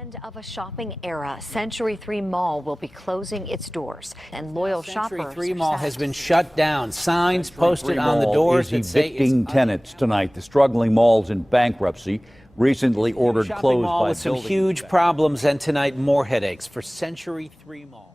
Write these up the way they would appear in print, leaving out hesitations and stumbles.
End of a shopping era. Century 3 Mall will be closing its doors, and loyal shoppers. Century 3 Mall has been shut down. Signs posted on the Mall doors is that say evicting tenants tonight. The struggling mall's in bankruptcy, recently ordered closed mall by with some huge problems, and tonight more headaches for Century 3 Mall.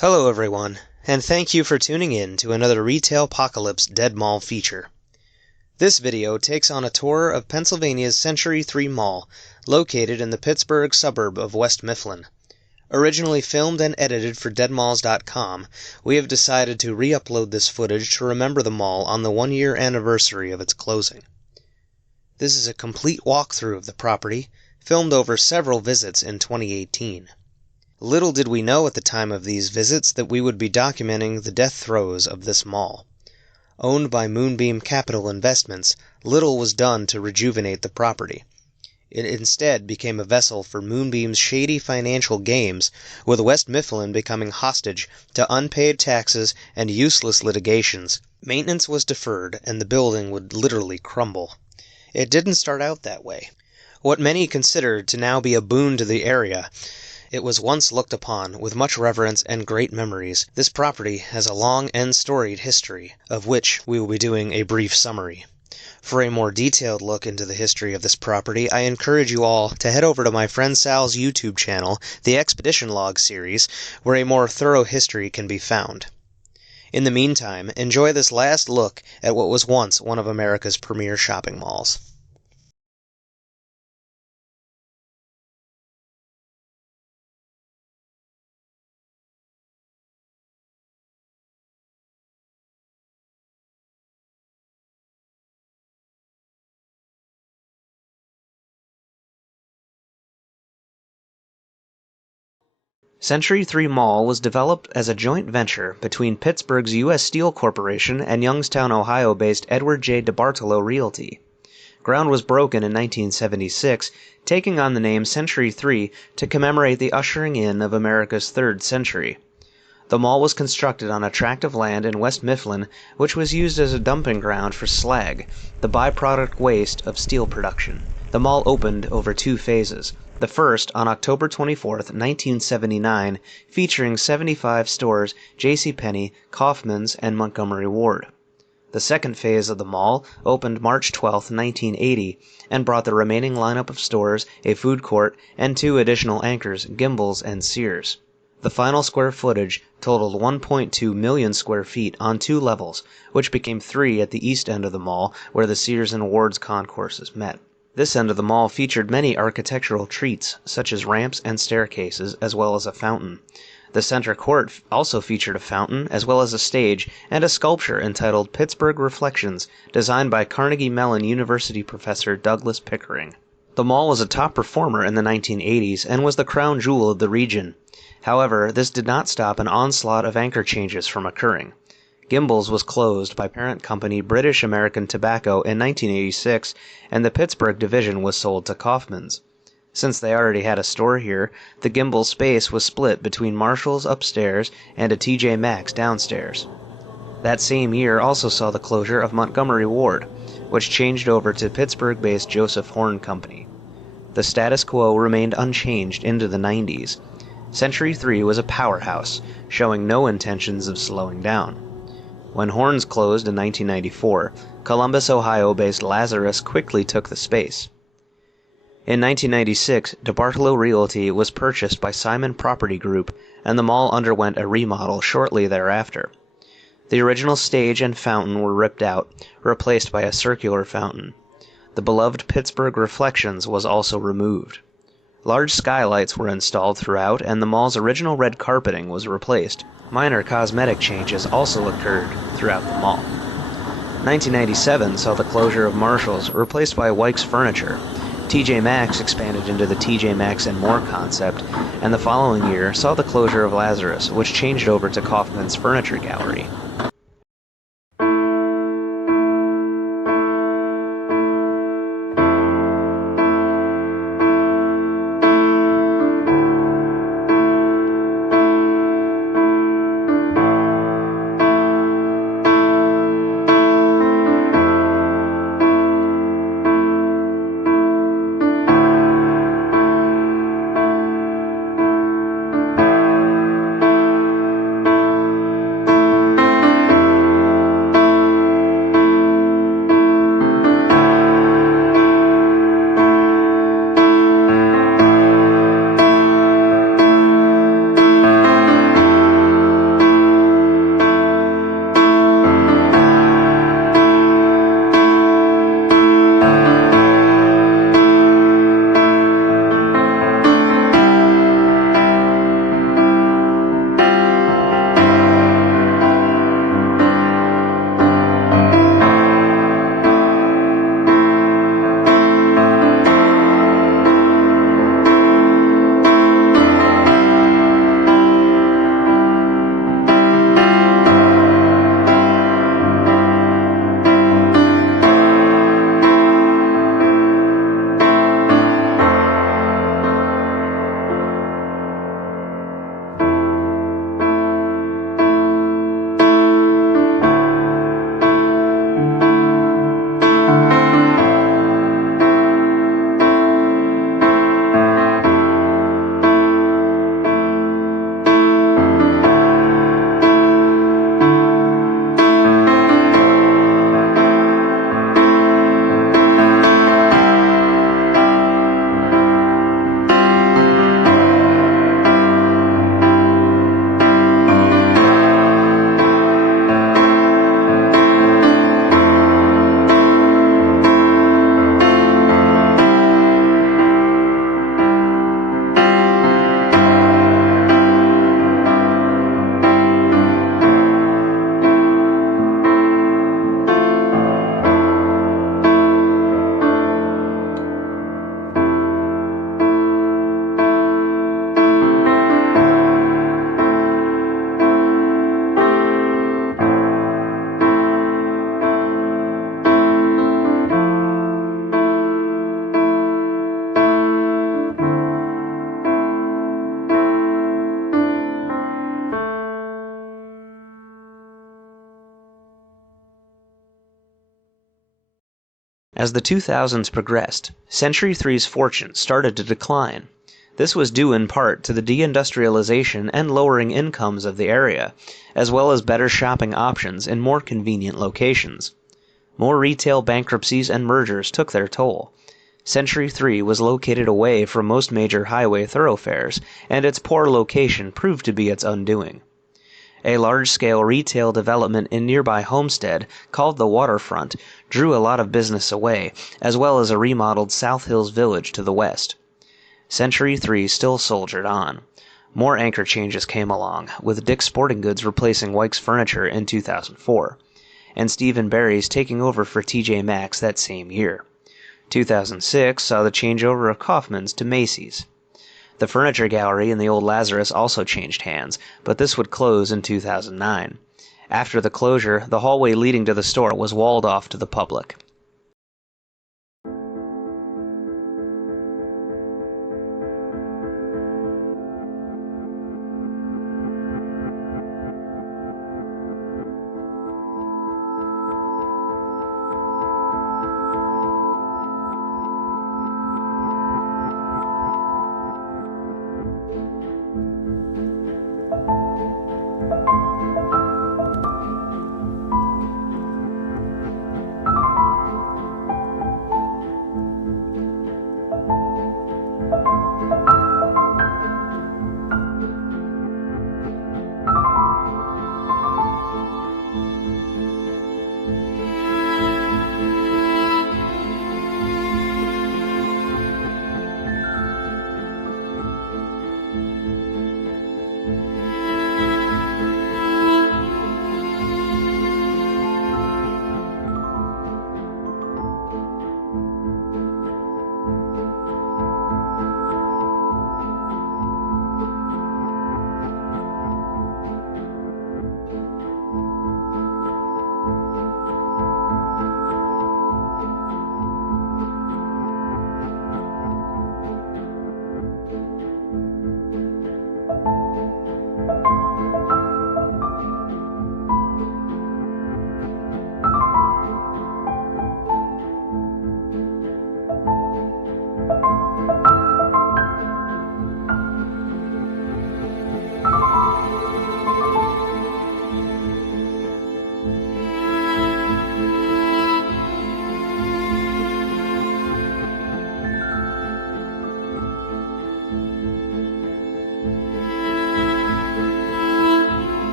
Hello everyone, and thank you for tuning in to another Retailpocalypse Dead Mall feature. This video takes on a tour of Pennsylvania's Century 3 Mall, located in the Pittsburgh suburb of West Mifflin. Originally filmed and edited for deadmalls.com, we have decided to re-upload this footage to remember the mall on the 1-year anniversary of its closing. This is a complete walkthrough of the property, filmed over several visits in 2018. Little did we know at the time of these visits that we would be documenting the death throes of this mall. Owned by Moonbeam Capital Investments, little was done to rejuvenate the property. It instead became a vessel for Moonbeam's shady financial games, with West Mifflin becoming hostage to unpaid taxes and useless litigations. Maintenance was deferred, and the building would literally crumble. It didn't start out that way. What many considered to now be a boon to the area, it was once looked upon with much reverence and great memories. This property has a long and storied history, of which we will be doing a brief summary. For a more detailed look into the history of this property, I encourage you all to head over to my friend Sal's YouTube channel, the Expedition Log series, where a more thorough history can be found. In the meantime, enjoy this last look at what was once one of America's premier shopping malls. Century 3 Mall was developed as a joint venture between Pittsburgh's U.S. Steel Corporation and Youngstown, Ohio-based Edward J. DeBartolo Realty. Ground was broken in 1976, taking on the name Century 3 to commemorate the ushering in of America's third century. The mall was constructed on a tract of land in West Mifflin, which was used as a dumping ground for slag, the byproduct waste of steel production. The mall opened over 2 phases. The first on October 24, 1979, featuring 75 stores, JCPenney, Kaufmann's, and Montgomery Ward. The second phase of the mall opened March 12, 1980, and brought the remaining lineup of stores, a food court, and 2 additional anchors, Gimbel's and Sears. The final square footage totaled 1.2 million square feet on 2 levels, which became 3 at the east end of the mall, where the Sears and Ward's concourses met. This end of the mall featured many architectural treats, such as ramps and staircases, as well as a fountain. The center court also featured a fountain, as well as a stage, and a sculpture entitled Pittsburgh Reflections, designed by Carnegie Mellon University professor Douglas Pickering. The mall was a top performer in the 1980s and was the crown jewel of the region. However, this did not stop an onslaught of anchor changes from occurring. Gimbel's was closed by parent company British American Tobacco in 1986, and the Pittsburgh division was sold to Kaufmann's. Since they already had a store here, the Gimbel space was split between Marshall's upstairs and a TJ Maxx downstairs. That same year also saw the closure of Montgomery Ward, which changed over to Pittsburgh-based Joseph Horn Company. The status quo remained unchanged into the 90s. Century 3 was a powerhouse, showing no intentions of slowing down. When Horn's closed in 1994, Columbus, Ohio-based Lazarus quickly took the space. In 1996, DeBartolo Realty was purchased by Simon Property Group, and the mall underwent a remodel shortly thereafter. The original stage and fountain were ripped out, replaced by a circular fountain. The beloved Pittsburgh Reflections was also removed. Large skylights were installed throughout, and the mall's original red carpeting was replaced. Minor cosmetic changes also occurred throughout the mall. 1997 saw the closure of Marshall's, replaced by Weik's Furniture. TJ Maxx expanded into the TJ Maxx and More concept, and the following year saw the closure of Lazarus, which changed over to Kaufman's Furniture Gallery. As the 2000s progressed, Century 3's fortune started to decline. This was due in part to the deindustrialization and lowering incomes of the area, as well as better shopping options in more convenient locations. More retail bankruptcies and mergers took their toll. Century 3 was located away from most major highway thoroughfares, and its poor location proved to be its undoing. A large-scale retail development in nearby Homestead, called the Waterfront, drew a lot of business away, as well as a remodeled South Hills Village to the west. Century 3 still soldiered on. More anchor changes came along, with Dick's Sporting Goods replacing Weik's Furniture in 2004, and Steve & Barry's taking over for TJ Maxx that same year. 2006 saw the changeover of Kaufman's to Macy's. The Furniture Gallery in the old Lazarus also changed hands, but this would close in 2009. After the closure, the hallway leading to the store was walled off to the public.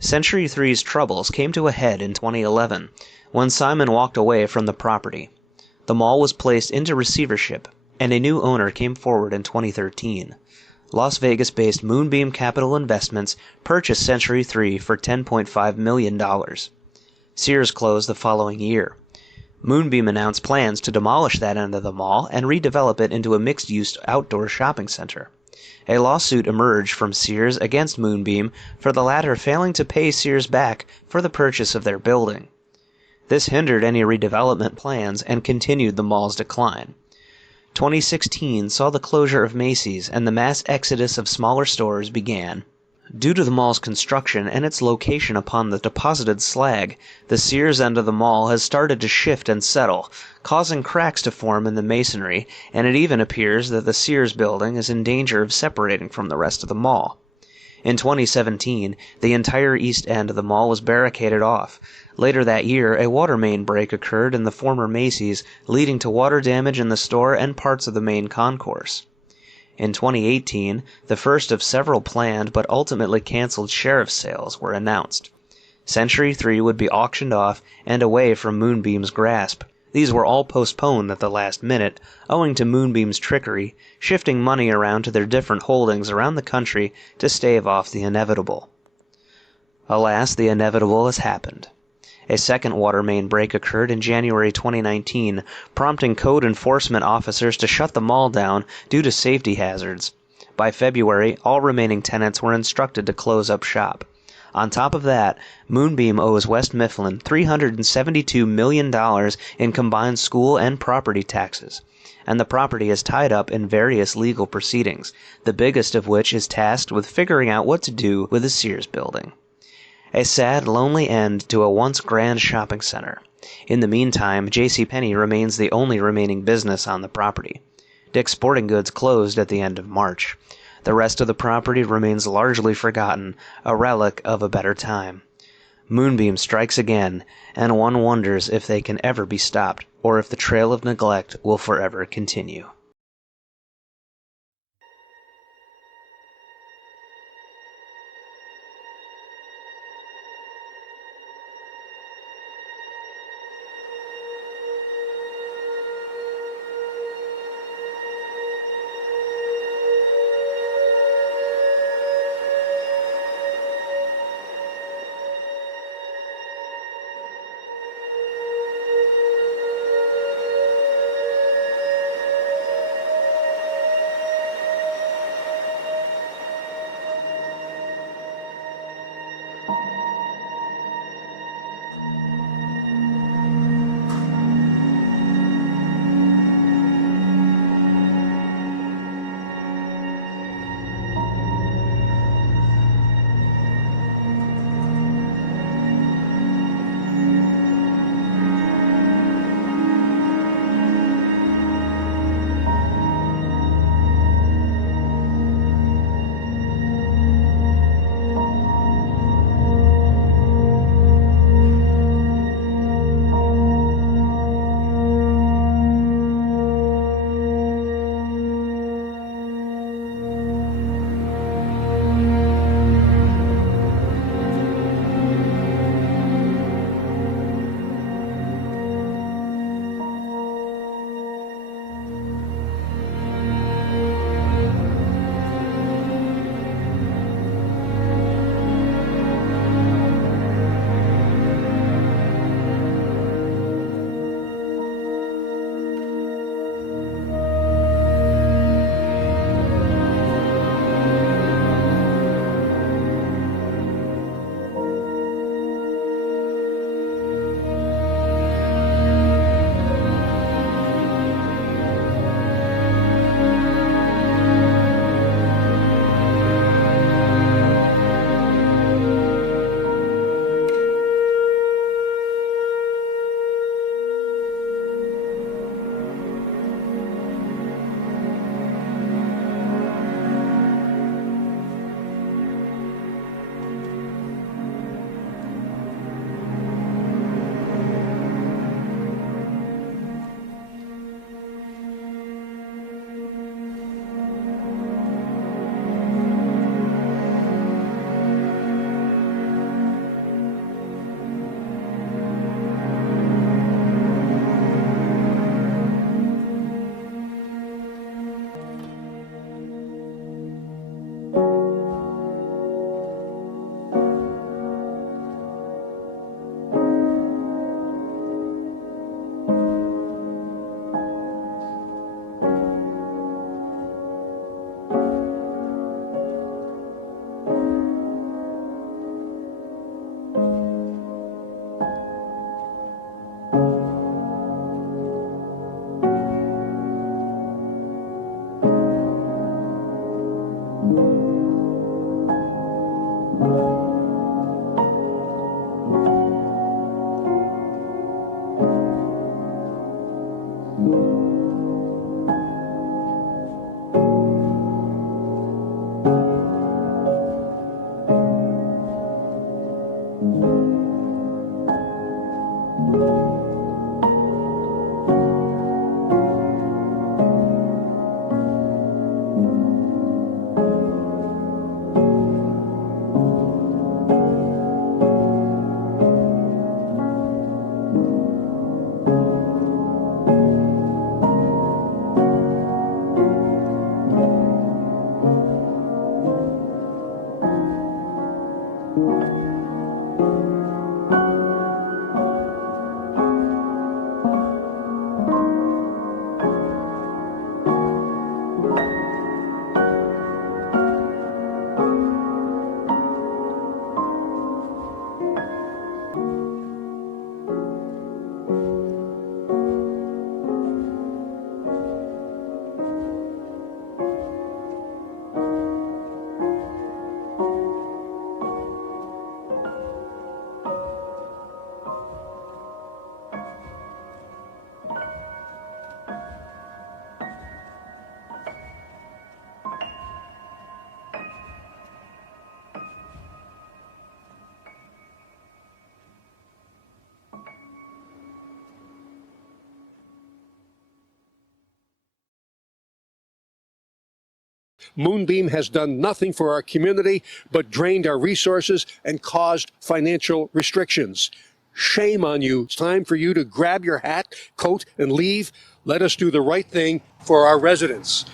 Century 3's troubles came to a head in 2011 when Simon walked away from the property. The mall was placed into receivership, and a new owner came forward in 2013. Las Vegas-based Moonbeam Capital Investments purchased Century 3 for $10.5 million. Sears closed the following year. Moonbeam announced plans to demolish that end of the mall and redevelop it into a mixed-use outdoor shopping center. A lawsuit emerged from Sears against Moonbeam for the latter failing to pay Sears back for the purchase of their building. This hindered any redevelopment plans and continued the mall's decline. 2016 saw the closure of Macy's and the mass exodus of smaller stores began. Due to the mall's construction and its location upon the deposited slag, the Sears end of the mall has started to shift and settle, causing cracks to form in the masonry, and it even appears that the Sears building is in danger of separating from the rest of the mall. In 2017, the entire east end of the mall was barricaded off. Later that year, a water main break occurred in the former Macy's, leading to water damage in the store and parts of the main concourse. In 2018, the first of several planned but ultimately canceled sheriff's sales were announced. Century 3 would be auctioned off and away from Moonbeam's grasp. These were all postponed at the last minute, owing to Moonbeam's trickery, shifting money around to their different holdings around the country to stave off the inevitable. Alas, the inevitable has happened. A second water main break occurred in January 2019, prompting code enforcement officers to shut the mall down due to safety hazards. By February, all remaining tenants were instructed to close up shop. On top of that, Moonbeam owes West Mifflin $372 million in combined school and property taxes, and the property is tied up in various legal proceedings, the biggest of which is tasked with figuring out what to do with the Sears building. A sad, lonely end to a once grand shopping center. In the meantime, JCPenney remains the only remaining business on the property. Dick's Sporting Goods closed at the end of March. The rest of the property remains largely forgotten, a relic of a better time. Moonbeam strikes again, and one wonders if they can ever be stopped, or if the trail of neglect will forever continue. Moonbeam has done nothing for our community but drained our resources and caused financial restrictions. Shame on you. It's time for you to grab your hat, coat, and leave. Let us do the right thing for our residents.